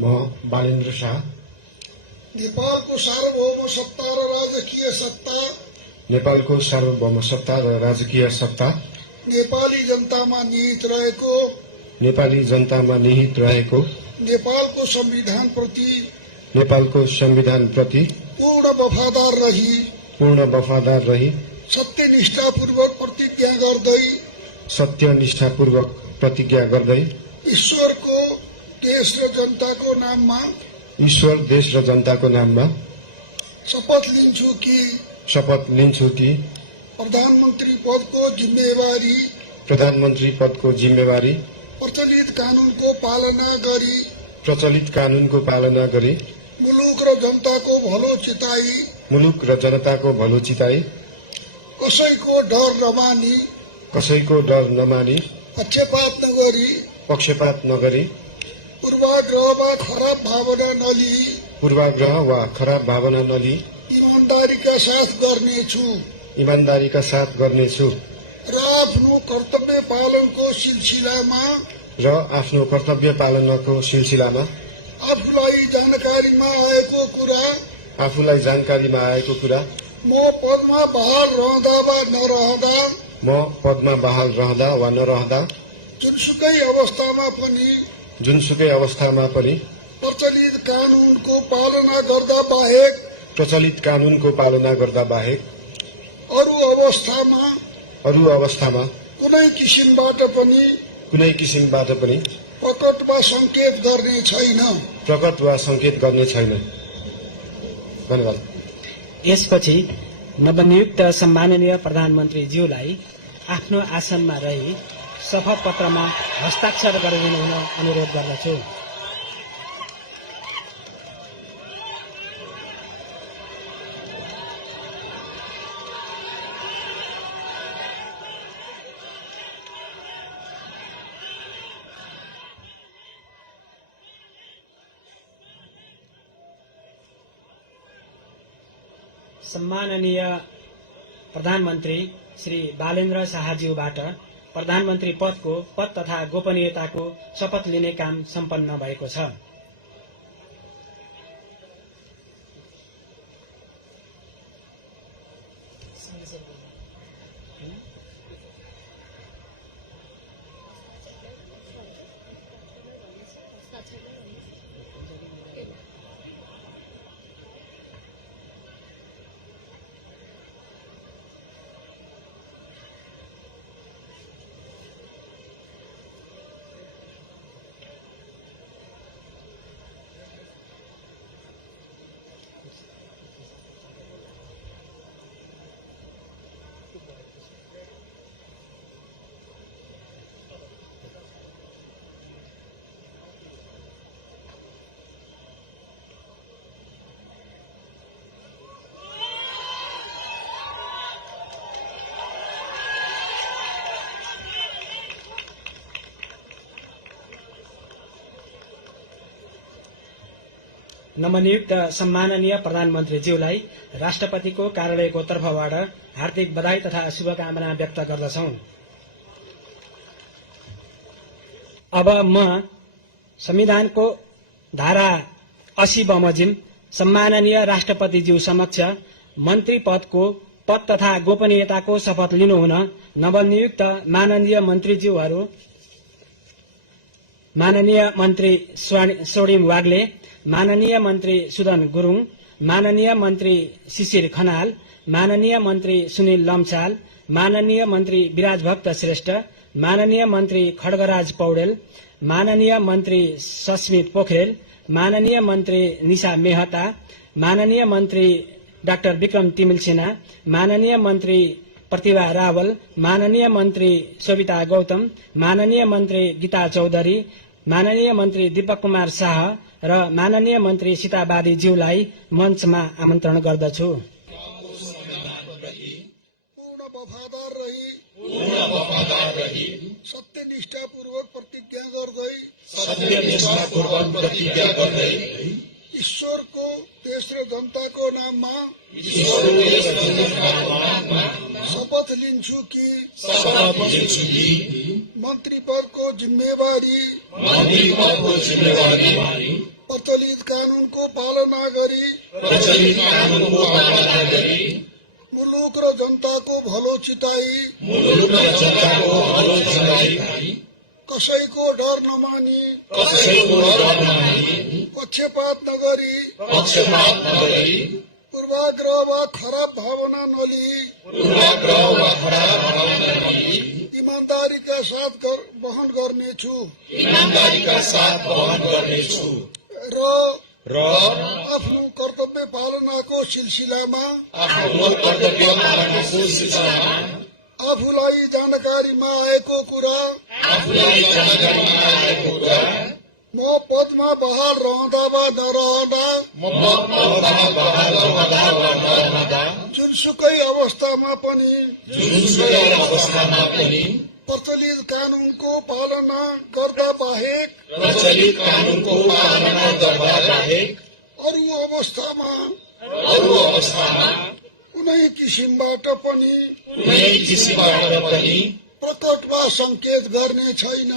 म बालेन्द्र शाह नेपालको सार्वभौम सत्ता र राजकीय सत्ता नेपालको सार्वभौम सत्ता र राजकीय सत्ता नेपाली जनतामा निहित रहेको नेपालको संविधान प्रति पूर्ण वफादार रही सत्यनिष्ठापूर्वक प्रतिज्ञा गर्दै ईश्वर, देश र जनताको नाममा शपथ लिन्छु कि प्रधानमन्त्री पदको जिम्मेवारी प्रचलित कानूनको पालना गरी मुलुक र जनताको भलो चिताई कसैको डर नमानी पक्षपात नगरी पूर्वाग्रह वा खराब भावना नलिई ईमानदारीका साथ गर्नेछु र आफ्नो कर्तव्य पालनको सिलसिलामा आफूलाई जानकारीमा आएको कुरा म पदमा बहाल रहँदा वा नरहँदा जुनसुकै अवस्थामा पनि प्रचलित कानूनको पालना गर्दा बाहेक अरू अवस्थामा कुनै किसिमबाट पनि प्रकट वा संकेत गर्ने छैन। धन्यवाद। यसपछि नवनियुक्त सम्माननीय प्रधानमन्त्रीज्यूलाई आफ्नो आसनमा रही शपथ पत्रमा हस्ताक्षर गरिदिनु हुन अनुरोध गर्दछु। सम्माननीय प्रधानमन्त्री श्री बालेन्द्र शाहज्यूबाट प्रधानमन्त्री पदको पद तथा गोपनीयताको शपथ लिने काम सम्पन्न भएको छ। नवनियुक्त सम्माननीय प्रधानमन्त्रीज्यूलाई राष्ट्रपतिको कार्यालयको तर्फबाट हार्दिक बधाई तथा शुभकामना व्यक्त गर्दछौं। अब म संविधानको धारा 80 बमोजिम सम्माननीय राष्ट्रपतिज्यू समक्ष मन्त्री पदको पद तथा गोपनीयताको शपथ लिनुहुन नवनियुक्त माननीय मन्त्रीज्यूहरू माननीय मन्त्री स्वर्णिम वाग्ले, माननीय मन्त्री सुदन गुरुङ, माननीय मन्त्री शिशिर खनाल, माननीय मन्त्री सुनिल लम्साल, माननीय मन्त्री विराजभक्त श्रेष्ठ, माननीय मन्त्री खड्गराज पौडेल, माननीय मन्त्री सस्मित पोखरेल, माननीय मन्त्री निशा मेहता, माननीय मन्त्री डाक्टर विक्रम तिमिल सिन्हा, माननीय मन्त्री प्रतिभा रावल, माननीय मन्त्री सोभिता गौतम, माननीय मन्त्री गीता चौधरी, माननीय मन्त्री दीपक कुमार शाह र माननीय मन्त्री सीता बादीज्यूलाई मञ्चमा आमन्त्रण गर्दछु। पूर्ण वफादार रही सत्यनिष्ठापूर्वक प्रतिज्ञा गर्दै ईश्वरको, देश र जनताको नाममा शपथ लिन्छु कि मन्त्री पदको जिम्मेवारी प्रचलित कानूनको पालना गरी मुलुक र जनताको भलो चिताई कसैको डर नमानी पक्षपात नगरी पूर्वाग्रह वा खराब भावना नलिई ईमानदारीका साथ वहन गर्नेछु र आफ्नो कर्तव्य पालनाको सिलसिलामा आफूलाई जानकारीमा आएको कुरा म पदमा बहाल रहँदा वा नरहँदा जुनसुकै अवस्थामा पनि प्रचलित कानूनको पालना गर्दा बाहेक अरू अवस्थामा कुनै किसिमबाट पनि प्रकट वा संकेत गर्ने छैन।